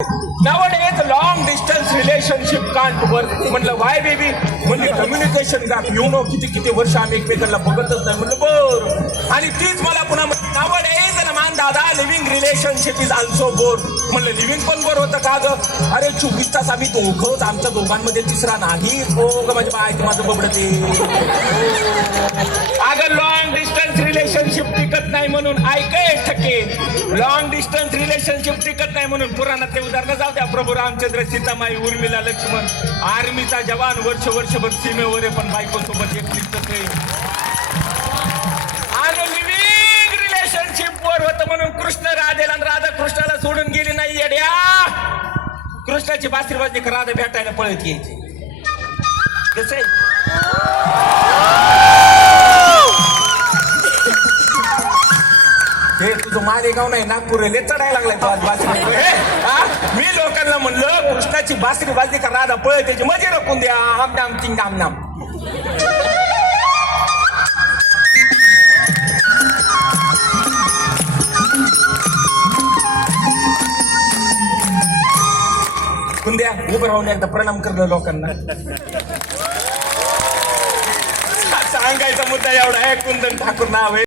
Nowadays, long distance relationship can't work. म्हणलं Y baby, म्हणजे communication gap. किती वर्ष आम्ही एकमेकांना बघतच नाही. म्हणलं बर. आणि तीच मला पुन्हा nowadays मान दादा living relationship is also bore. म्हणलं लिव्हिंग पण बोर होतं का ग? अरे 24 तास आम्ही दोघंच, आमच्या दोघांमध्ये तिसरा नाही. हो ग माझ्या बाय माझं बबडते. अगं लॉंग डिस्टन्स रिलेशनशिप टिकत नाही म्हणून ऐकाय ठके. लॉंग डिस्टन्स रिलेशनशिप टिकत नाही म्हणून पुराणातले उदाहरण जाऊ द्या. प्रभू रामचंद्र, सीतामाई, उर्मिला, लक्ष्मण, आर्मीचा जवान वर्षभर सीमेवर आहे पण बायको सोबत एकटीच आहे. आणि लिव्हिंग रिलेशनशिप वर होतं म्हणून कृष्ण राधेला आणि राधा कृष्णाला सोडून गेली नाही. येड्या, कृष्णाची बासरी वाजली का राधा भेटायला पळत यायची. कसे हे तुझं मालेगाव नाही, नागपूर आहे. चढायला लागलाय तो आज बासरी. मी लोकांना म्हणलं कृष्णाची बासरी वाजली का राधा पळत त्याची मजे रखून द्या. आम नाम चिंग आम नाम. कुंद्या उभं राहून एकदा प्रणाम करलं लोकांना. सांगायचा मुद्दा एवढा आहे. कुंदन ठाकूर नाव आहे.